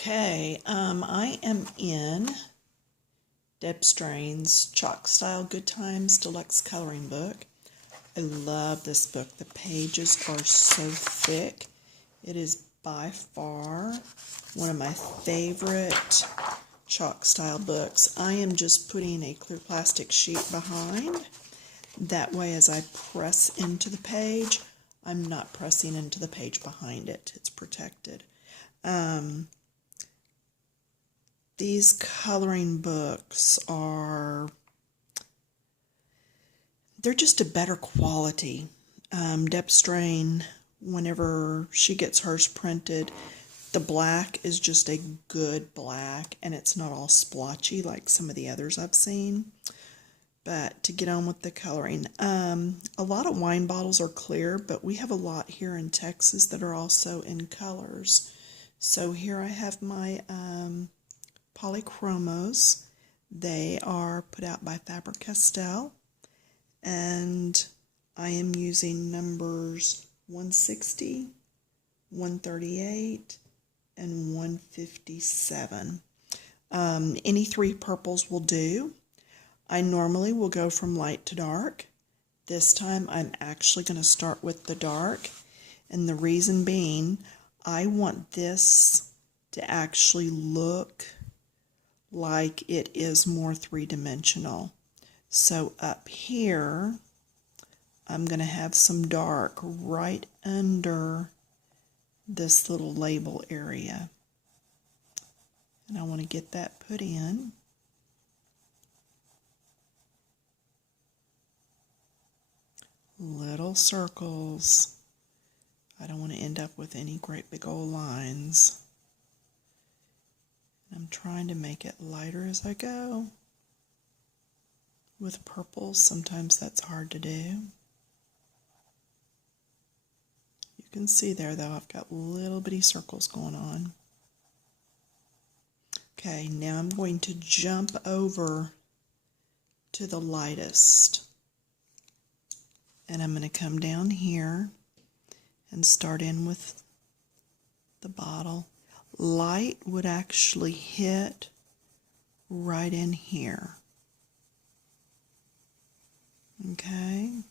Okay, I am in Deb Strain's Chalk Style Good Times Deluxe Coloring Book. I love this book. The pages are so thick. It is by far one of my favorite chalk style books. I am just putting a clear plastic sheet behind. That way, as I press into the page, I'm not pressing into the page behind it. It's protected. These coloring books they're just a better quality. Deb Strain, whenever she gets hers printed, the black is just a good black, and it's not all splotchy like some of the others I've seen. But to get on with the coloring, a lot of wine bottles are clear, but we have a lot here in Texas that are also in colors. So here I have my Polychromos. They are put out by Faber-Castell, and I am using numbers 160, 138, and 157. Any three purples will do. I normally will go from light to dark. This time I'm actually going to start with the dark, and the reason being, I want this to actually look like it is more three-dimensional. So up here, I'm going to have some dark right under this little label area. And I want to get that put in. Little circles. I don't want to end up with any great big old lines. I'm trying to make it lighter as I go. With purples, sometimes that's hard to do. You can see there, though, I've got little bitty circles going on. Okay, now I'm going to jump over to the lightest. And I'm going to come down here and start in with the bottle. Light would actually hit right in here. Okay?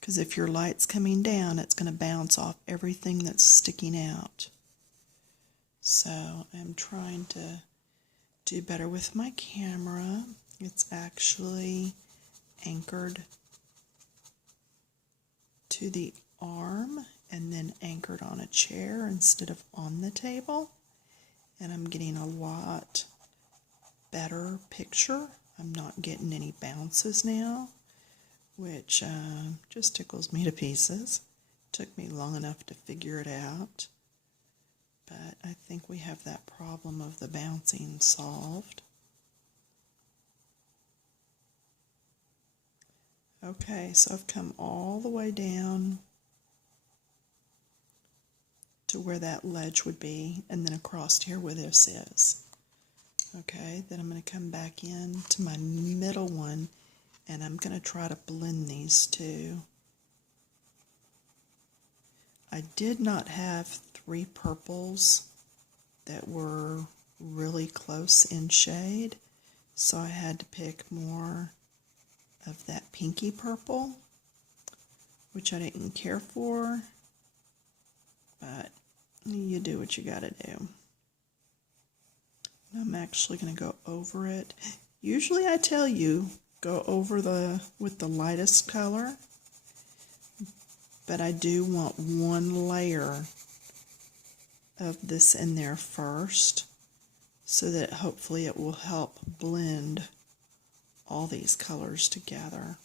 Because if your light's coming down, it's going to bounce off everything that's sticking out. So I'm trying to do better with my camera. It's actually anchored to the arm and then anchored on a chair instead of on the table. And I'm getting a lot better picture. I'm not getting any bounces now, which just tickles me to pieces. Took me long enough to figure it out, but I think we have that problem of the bouncing solved. Okay, so I've come all the way down to where that ledge would be, and then across here where this is. Okay, then I'm going to come back in to my middle one, and I'm going to try to blend these two. I did not have three purples that were really close in shade, so I had to pick more of that pinky purple, which I didn't care for, but you do what you gotta do. I'm actually going to go over it. Usually I tell you, go over with the lightest color, but I do want one layer of this in there first, so that hopefully it will help blend all these colors together.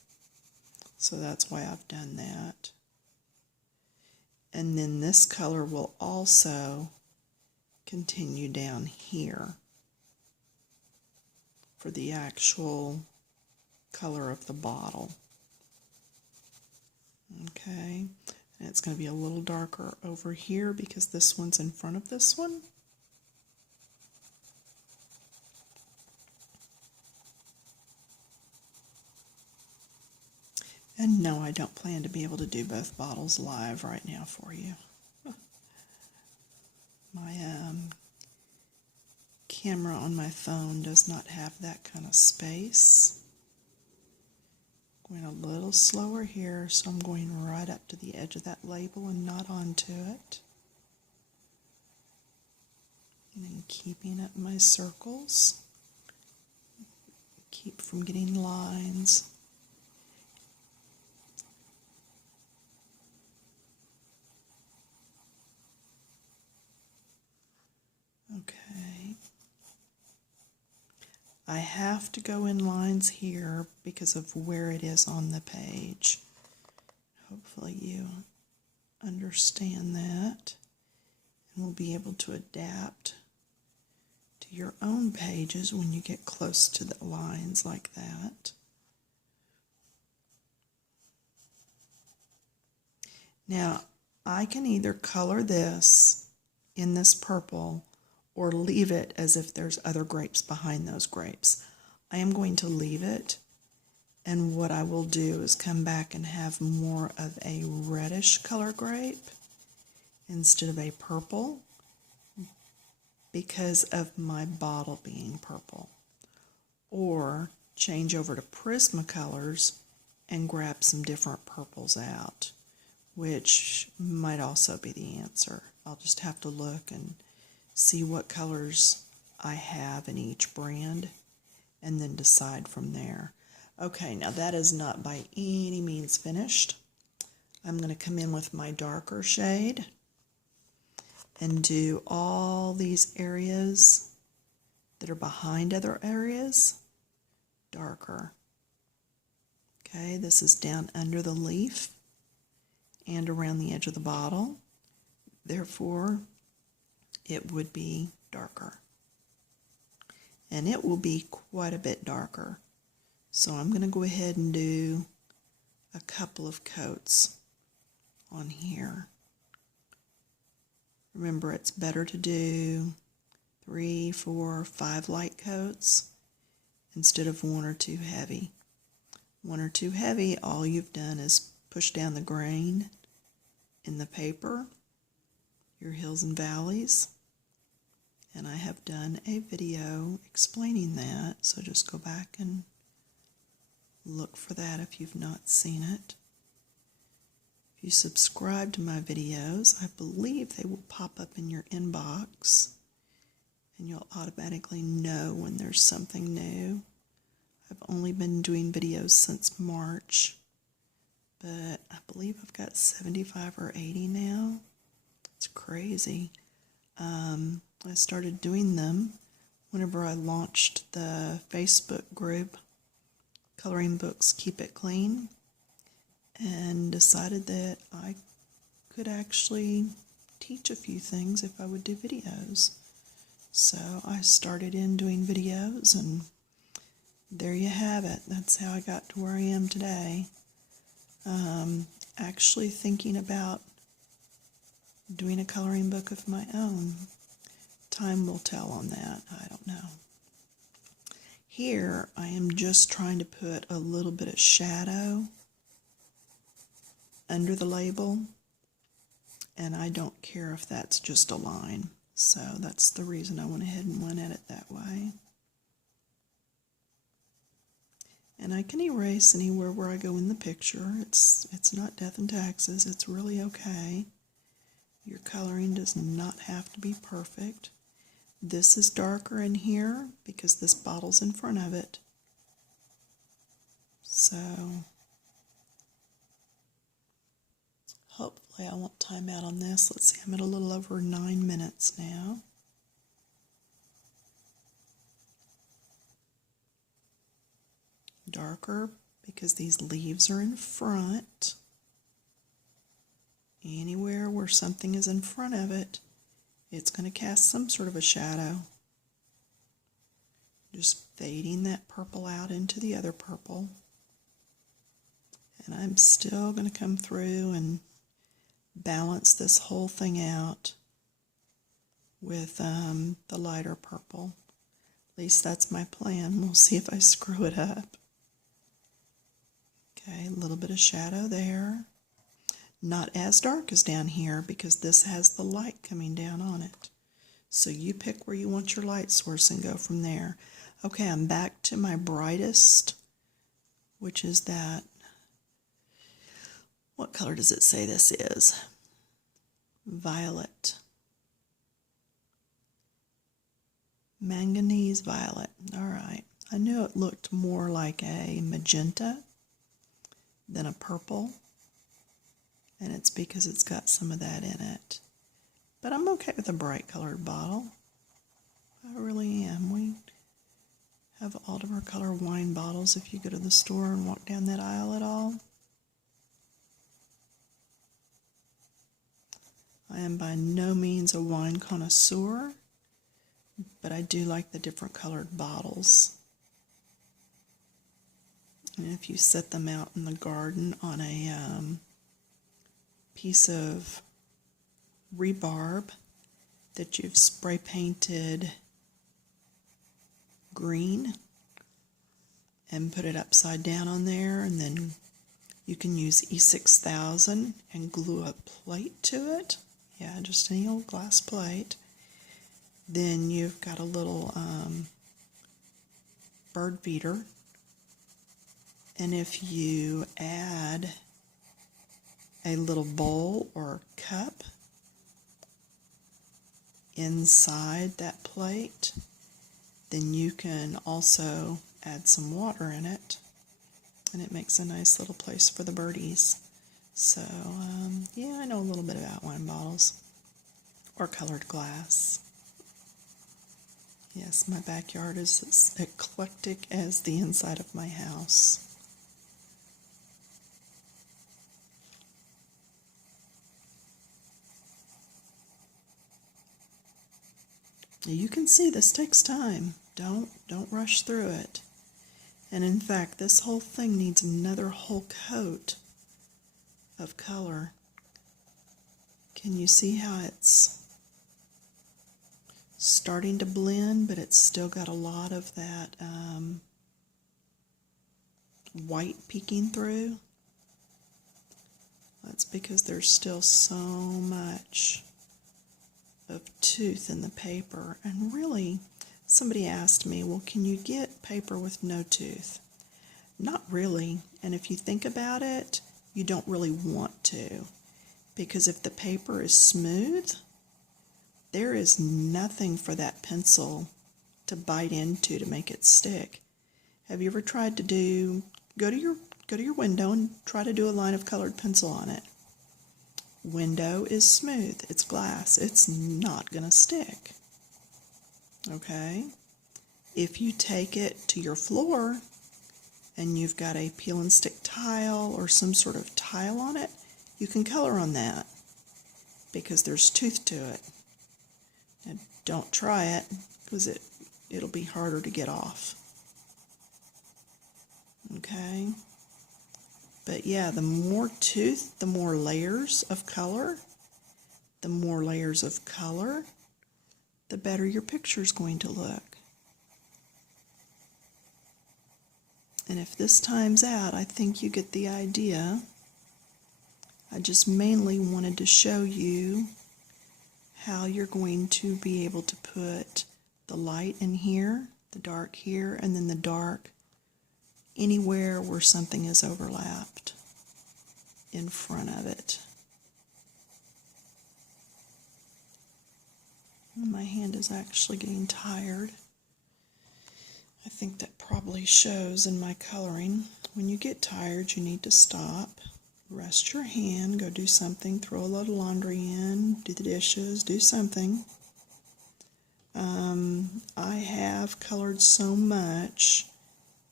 So that's why I've done that. And then this color will also continue down here for the actual color of the bottle. Okay, and it's going to be a little darker over here because this one's in front of this one. And no, I don't plan to be able to do both bottles live right now for you. My camera on my phone does not have that kind of space. Going a little slower here, so I'm going right up to the edge of that label and not onto it. And then keeping up my circles. Keep from getting lines. Okay. I have to go in lines here because of where it is on the page. Hopefully you understand that and will be able to adapt to your own pages when you get close to the lines like that. Now, I can either color this in this purple or leave it as if there's other grapes behind those grapes. I am going to leave it, and what I will do is come back and have more of a reddish color grape instead of a purple because of my bottle being purple. Or change over to Prismacolors and grab some different purples out, which might also be the answer. I'll just have to look and see what colors I have in each brand and then decide from there. Okay, now that is not by any means finished. I'm going to come in with my darker shade and do all these areas that are behind other areas darker. Okay, this is down under the leaf and around the edge of the bottle. Therefore, it would be darker. And it will be quite a bit darker. So I'm going to go ahead and do a couple of coats on here. Remember, it's better to do 3, 4, 5 light coats instead of 1 or 2 heavy. 1 or 2 heavy, all you've done is push down the grain in the paper, your hills and valleys. And I have done a video explaining that, so just go back and look for that if you've not seen it. If you subscribe to my videos, I believe they will pop up in your inbox and you'll automatically know when there's something new. I've only been doing videos since March, but I believe I've got 75 or 80 now. It's crazy. I started doing them whenever I launched the Facebook group, Coloring Books Keep It Clean, and decided that I could actually teach a few things if I would do videos. So I started in doing videos, and there you have it. That's how I got to where I am today. Actually thinking about doing a coloring book of my own. Time will tell on that. I don't know. Here, I am just trying to put a little bit of shadow under the label, and I don't care if that's just a line. So that's the reason I went ahead and went at it that way. And I can erase anywhere where I go in the picture. It's not death and taxes. It's really okay. Your coloring does not have to be perfect. This is darker in here because this bottle's in front of it. So hopefully I won't time out on this. Let's see, I'm at a little over 9 minutes now. Darker because these leaves are in front. Anywhere where something is in front of it, it's going to cast some sort of a shadow. Just fading that purple out into the other purple. And I'm still going to come through and balance this whole thing out with the lighter purple. At least that's my plan. We'll see if I screw it up. Okay, a little bit of shadow there. Not as dark as down here because this has the light coming down on it. So you pick where you want your light source and go from there. Okay, I'm back to my brightest, which is that, what color does it say this is? Violet. Manganese violet. All right. I knew it looked more like a magenta than a purple, and it's because it's got some of that in it. But I'm okay with a bright colored bottle. I really am. We have Aldermer color wine bottles if you go to the store and walk down that aisle at all. I am by no means a wine connoisseur, but I do like the different colored bottles. And if you set them out in the garden on a piece of rebarb that you've spray painted green and put it upside down on there, and then you can use E6000 and glue a plate to it. Yeah, just any old glass plate. Then you've got a little bird feeder. And if you add a little bowl or cup inside that plate, then you can also add some water in it, and it makes a nice little place for the birdies. So, yeah, I know a little bit about wine bottles or colored glass. Yes, my backyard is as eclectic as the inside of my house. You can see this takes time. Don't rush through it. And in fact, this whole thing needs another whole coat of color. Can you see how it's starting to blend, but it's still got a lot of that white peeking through? That's because there's still so much of tooth in the paper. And really, somebody asked me, well, can you get paper with no tooth? Not really. And if you think about it, you don't really want to, because if the paper is smooth, there is nothing for that pencil to bite into to make it stick. Have you ever tried to go to your window and try to do a line of colored pencil on it? Window is smooth, it's glass, it's not gonna stick. Okay? If you take it to your floor and you've got a peel and stick tile or some sort of tile on it, you can color on that because there's tooth to it. And don't try it because it'll be harder to get off. Okay? But yeah, the more tooth, the more layers of color. The more layers of color, the better your picture's going to look. And if this time's out, I think you get the idea. I just mainly wanted to show you how you're going to be able to put the light in here, the dark here, and then the dark anywhere where something is overlapped in front of it. My hand is actually getting tired. I think that probably shows in my coloring. When you get tired, you need to stop, rest your hand, go do something, throw a load of laundry in, do the dishes, do something. I have colored so much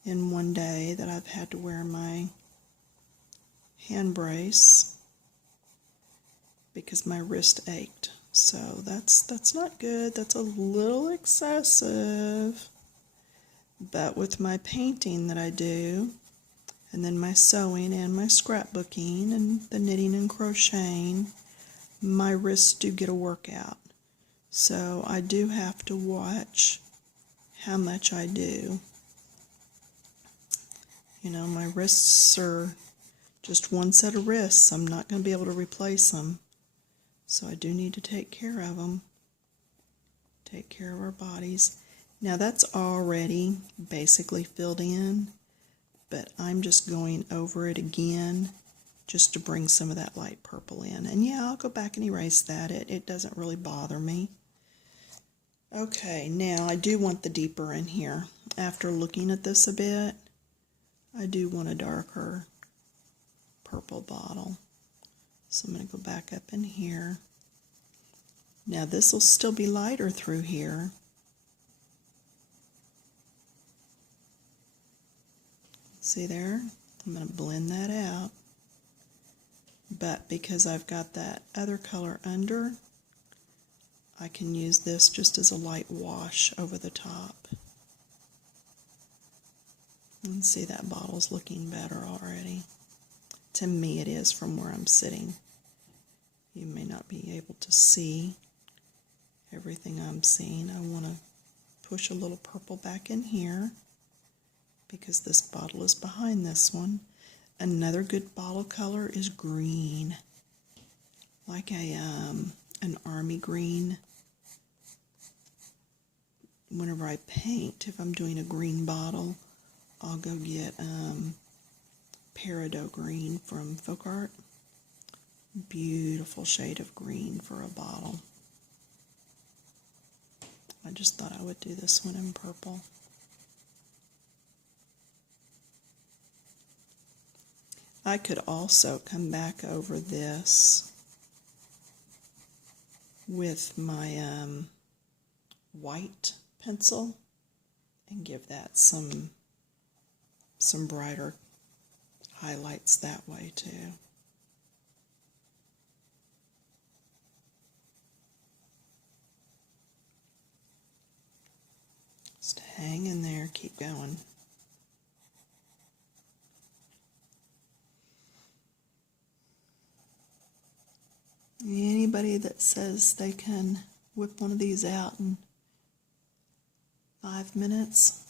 in one day that I've had to wear my hand brace because my wrist ached. So that's not good. That's a little excessive. But with my painting that I do, and then my sewing and my scrapbooking and the knitting and crocheting, my wrists do get a workout. So I do have to watch how much I do. You know, my wrists are just one set of wrists. I'm not going to be able to replace them. So I do need to take care of them. take care of our bodies. Now that's already basically filled in, but I'm just going over it again just to bring some of that light purple in. And yeah, I'll go back and erase that. It doesn't really bother me. Okay, now I do want the deeper in here. After looking at this a bit, I do want a darker purple bottle. So I'm going to go back up in here. Now this will still be lighter through here. See there? I'm going to blend that out. But because I've got that other color under, I can use this just as a light wash over the top. And see, that bottle's looking better already. To me it is from where I'm sitting. You may not be able to see everything I'm seeing. I want to push a little purple back in here because this bottle is behind this one. Another good bottle color is green, like an army green. Whenever I paint, if I'm doing a green bottle, I'll go get Peridot green from Folk Art. Beautiful shade of green for a bottle. I just thought I would do this one in purple. I could also come back over this with my white pencil and give that some brighter highlights that way too. Just hang in there, keep going. Anybody that says they can whip one of these out in 5 minutes,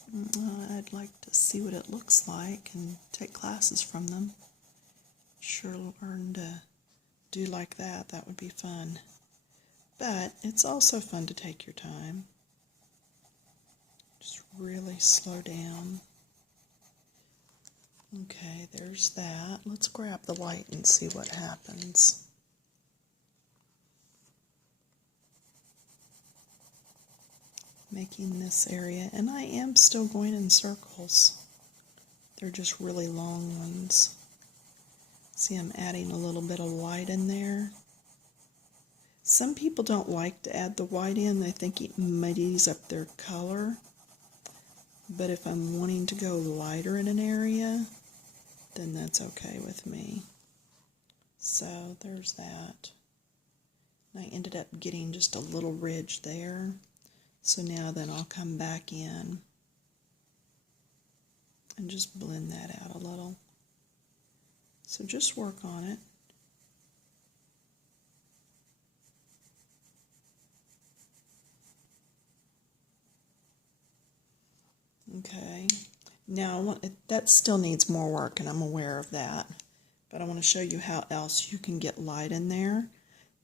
I'd like to see what it looks like and take classes from them. Sure learn to do like that. That would be fun. But it's also fun to take your time. Just really slow down. Okay, there's that. Let's grab the light and see what happens. Making this area, and I am still going in circles. They're just really long ones. See, I'm adding a little bit of white in there. Some people don't like to add the white in. They think it muddies up their color. But if I'm wanting to go lighter in an area, then that's okay with me. So there's that. And I ended up getting just a little ridge there. So now then I'll come back in and just blend that out a little. So just work on it. Okay, now that still needs more work, and I'm aware of that, but I want to show you how else you can get light in there.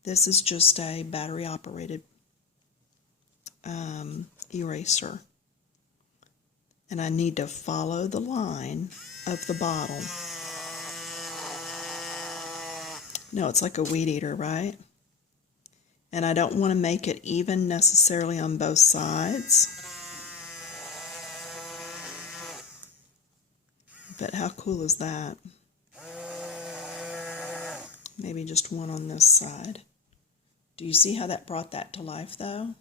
This is just a battery operated eraser, and I need to follow the line of the bottle. No, it's like a weed eater, right? And I don't want to make it even necessarily on both sides. But how cool is that? Maybe just one on this side. Do you see how that brought that to life, though?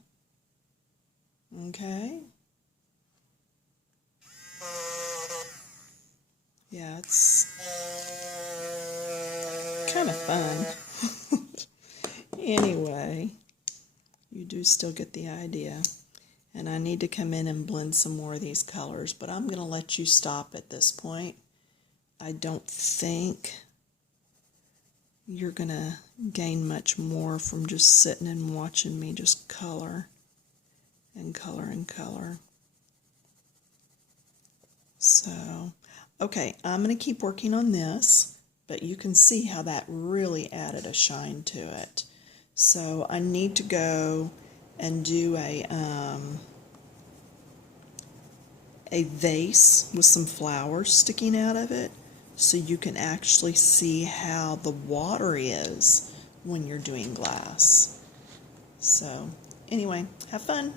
Okay. Yeah, it's kind of fun. Anyway, you do still get the idea. And I need to come in and blend some more of these colors, but I'm going to let you stop at this point. I don't think you're going to gain much more from just sitting and watching me just color and color and color. So, okay, I'm going to keep working on this, but you can see how that really added a shine to it. So I need to go and do a vase with some flowers sticking out of it, so you can actually see how the water is when you're doing glass. So anyway, have fun.